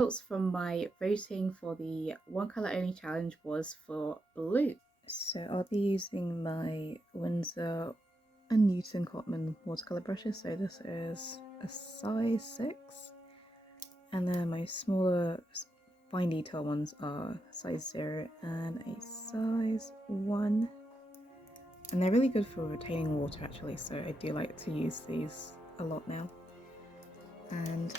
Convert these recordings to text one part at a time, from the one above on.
Results from my voting for the one colour only challenge was for blue. So I'll be using my Winsor and Newton Cotman watercolour brushes. So this is a size 6, and then my smaller fine detail ones are size 0 and a size 1. And they're really good for retaining water actually, so I do like to use these a lot now. And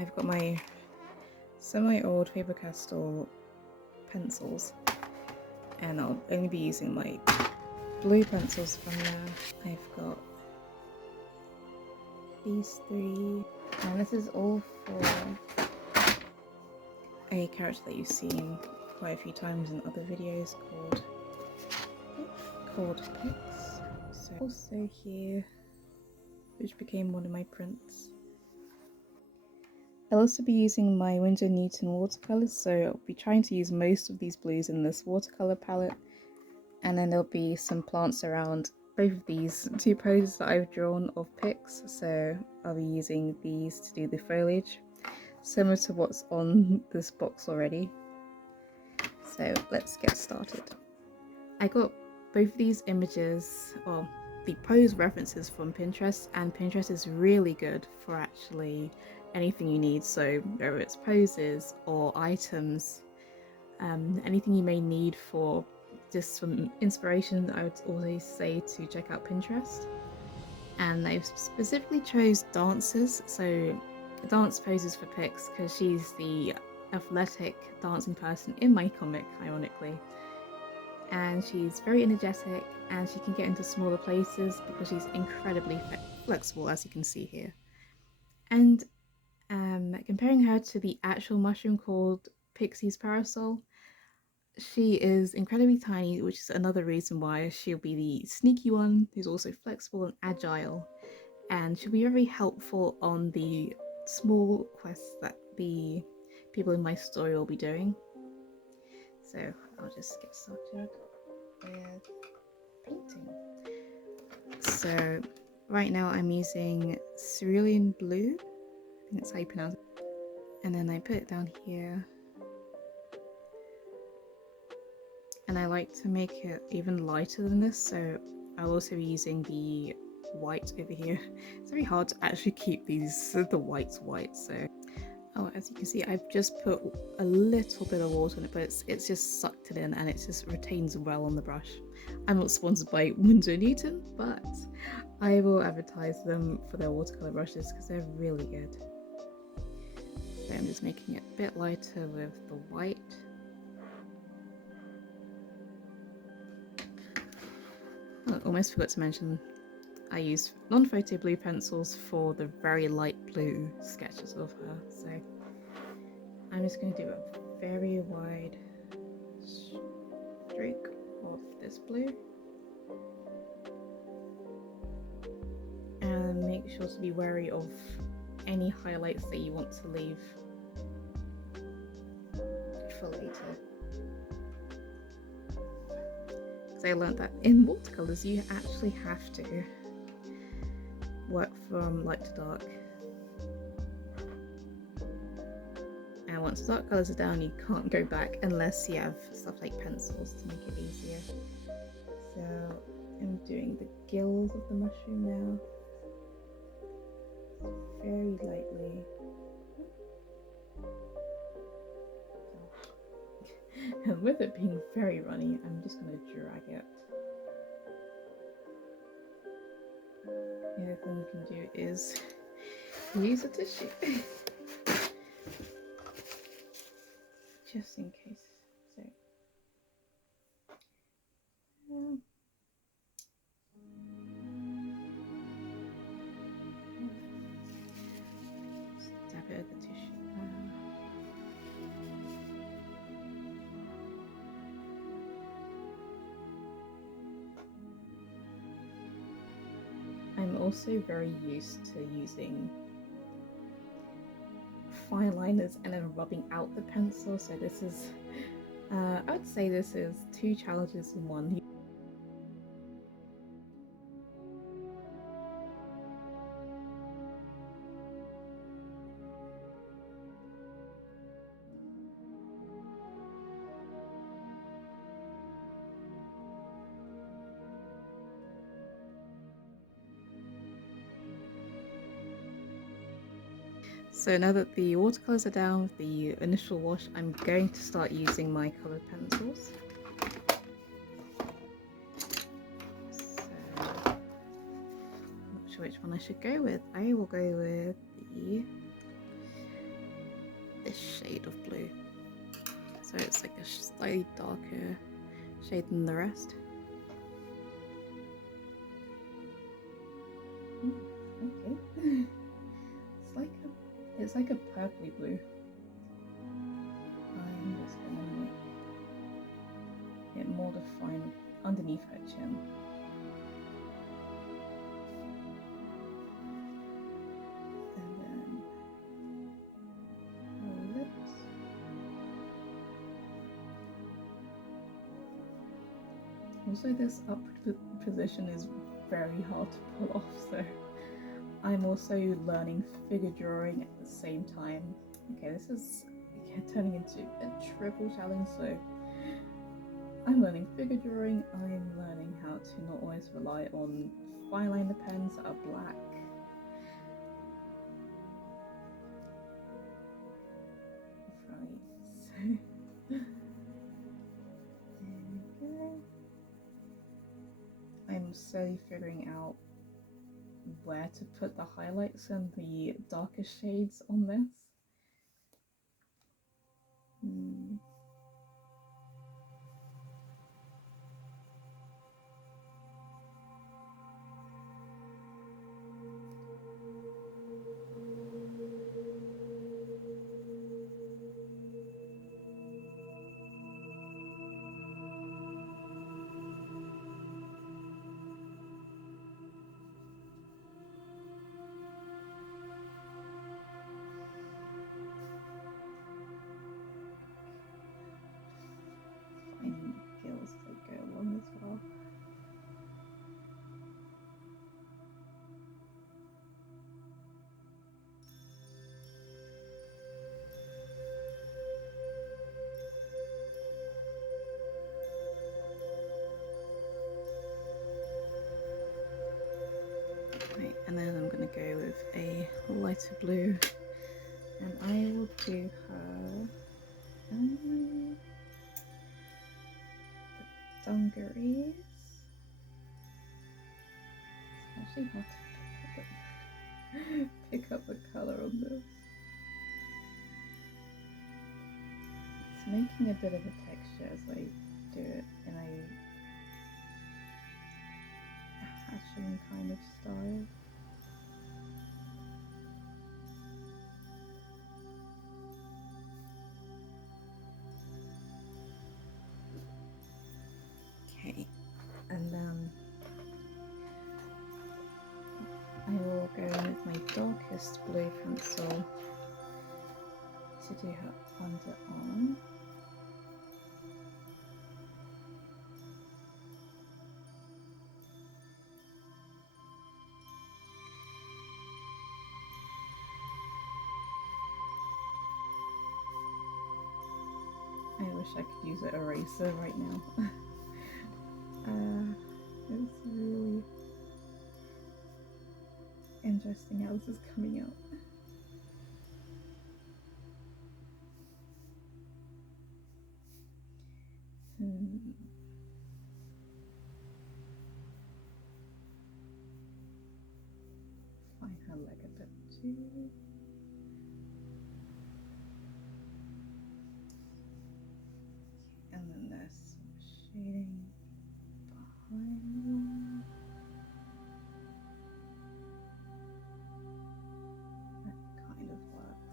I've got my semi-old Faber-Castell pencils, and I'll only be using my blue pencils from there. I've got these 3, and this is all for a character that you've seen quite a few times in other videos called Pix. So also here, which became one of my prints. I'll also be using my Winsor Newton watercolours, so I'll be trying to use most of these blues in this watercolour palette, and then there'll be some plants around both of these 2 poses that I've drawn of Pix, so I'll be using these to do the foliage, similar to what's on this box already. So let's get started. I got both of these images, well, the pose references from Pinterest, and Pinterest is really good for actually anything you need. So whether it's poses or items, anything you may need for just some inspiration, I would always say to check out Pinterest. And I specifically chose dances, so dance poses for Pix, because she's the athletic dancing person in my comic, ironically. And she's very energetic, and she can get into smaller places because she's incredibly flexible, as you can see here. And comparing her to the actual mushroom called Pixie's Parasol, she is incredibly tiny, which is another reason why she'll be the sneaky one who's also flexible and agile, and she'll be very helpful on the small quests that the people in my story will be doing. So I'll just get started with painting. So right now I'm using cerulean blue, I think that's how you pronounce it, and then I put it down here, and I like to make it even lighter than this, so I'll also be using the white over here. It's very hard to actually keep these the whites white, so as you can see, I've just put a little bit of water on it, but it's just sucked it in, and it just retains well on the brush. I'm not sponsored by Winsor & Newton, but I will advertise them for their watercolour brushes because they're really good. So I'm just making it a bit lighter with the white. I almost forgot to mention, I use non-photo blue pencils for the very light blue sketches of her, so I'm just going to do a very wide stroke of this blue, and make sure to be wary of any highlights that you want to leave for later. Because I learned that in watercolours you actually have to work from light to dark, and once the dark colours are down you can't go back unless you have stuff like pencils to make it easier. So I'm doing the gills of the mushroom now, very lightly. And with it being very runny, I'm just going to drag it. The other thing you can do is use a tissue. Just in case. So dab it with the tissue. I'm also very used to using fine liners and then rubbing out the pencil, so this is I would say this is 2 challenges in one. So now that the watercolors are down with the initial wash, I'm going to start using my colored pencils. So, I'm not sure which one I should go with. I will go with this shade of blue. So it's like a slightly darker shade than the rest. Okay. It's like a purpley blue. I'm just gonna make it more defined underneath her chin. And then her lips. Also, this up position is very hard to pull off, so I'm also learning figure drawing at the same time. Okay, this is turning into a triple challenge, so I'm learning figure drawing, I'm learning how to not always rely on fine liner pens that are black. Right, so there we go. I'm slowly figuring out where to put the highlights and the darkest shades on this. Finding gills as I go along as well. Right, and then I'm going to go with a lighter blue, and I will do her the dungarees. It's actually hard to pick up the colour on this. It's making a bit of a texture as I do it in a hatching kind of style. Okay, and then I will go in with my darkest blue pencil to do her underarm. I wish I could use an eraser right now. It's really interesting how this is coming out. Find her leg a bit too. And then there's some shading behind them. That kind of works.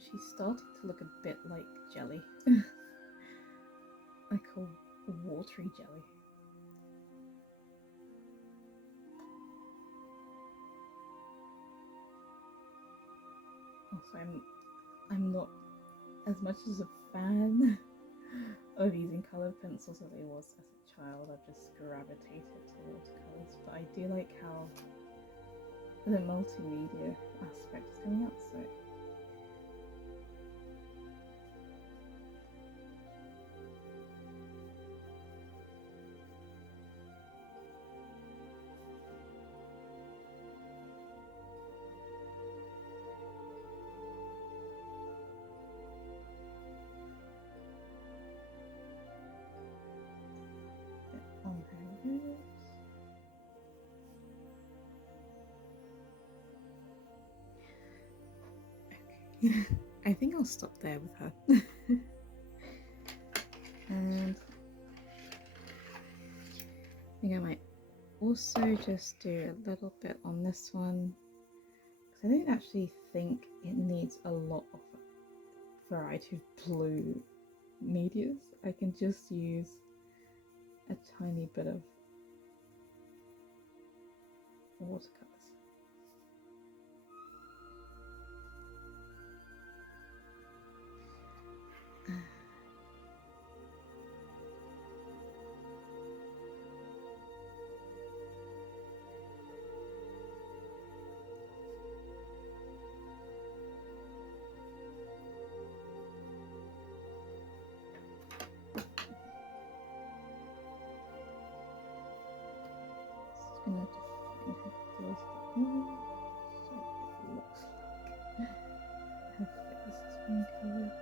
She's starting to look a bit like jelly. Like a watery jelly. Oh, Also, I'm not as much as a fan of using colored pencils as I was as a child. I've just gravitated towards colours, but I do like how the multimedia aspect is coming up, so on her nose. Okay. I think I'll stop there with her. And I think I might also just do a little bit on this one, because I don't actually think it needs a lot of variety of blue medias. I can just use a tiny bit of watercolors. Gonna have to find her close to more so it looks like her face has been covered.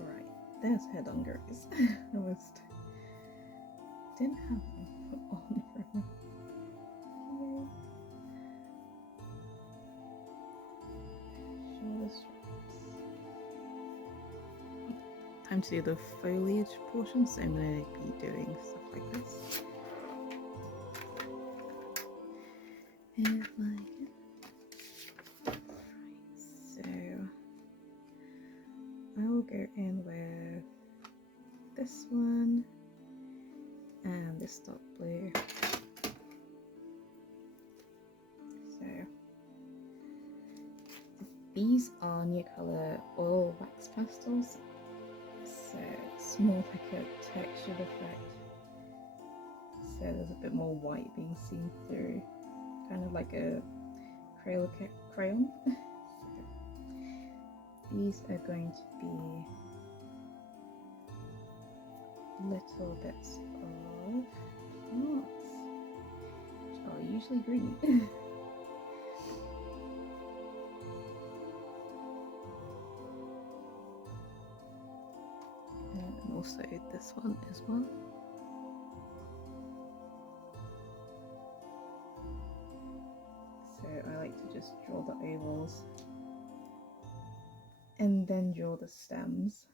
Right, there's head on Grace. I almost didn't have them on for a minute. Shoulder straps. Time to do the foliage portion, so I'm going to be doing stuff like this. And my so I will go in with this one and this dark blue. So these are New Colour oil wax pastels, so it's more like a textured effect. So there's a bit more white being seen through, kind of like a crayon. So these are going to be little bits of plants, which are usually green. And also this one as well. So I like to just draw the ovals and then draw the stems.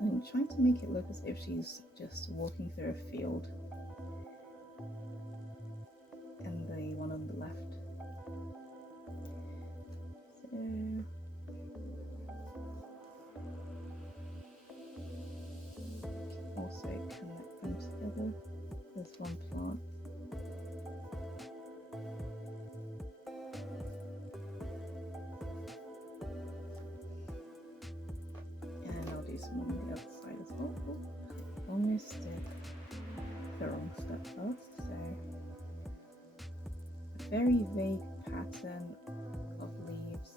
I'm trying to make it look as if she's just walking through a field. And the one on the left. So also connect them together. There's one plant. And I'll do some on the other side as well. very vague pattern of leaves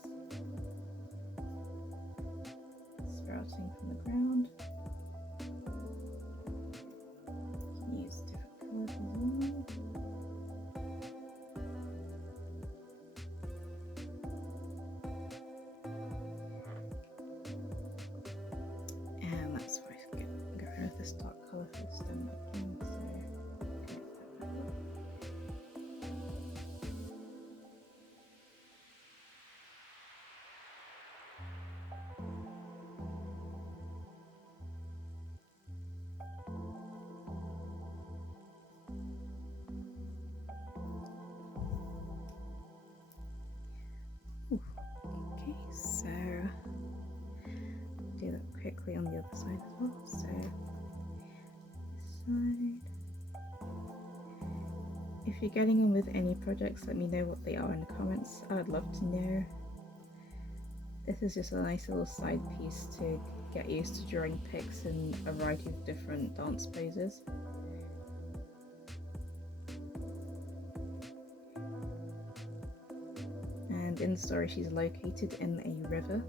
sprouting from the ground. You can use different colours as well. And that's why I get rid of this dark colour for the stem again. So okay, so do that quickly on the other side as well. So this side. If you're getting on with any projects, let me know what they are in the comments. I would love to know. This is just a nice little side piece to get used to drawing pics in a variety of different dance poses. And in the story, she's located in a river.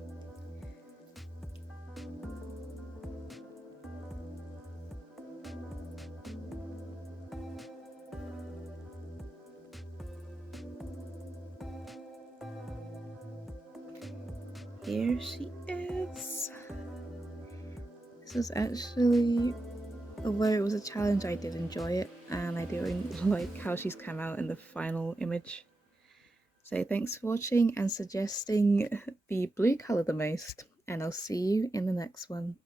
Here she is. This was actually, although it was a challenge, I did enjoy it, and I do like how she's come out in the final image. So thanks for watching and suggesting the blue colour the most, and I'll see you in the next one.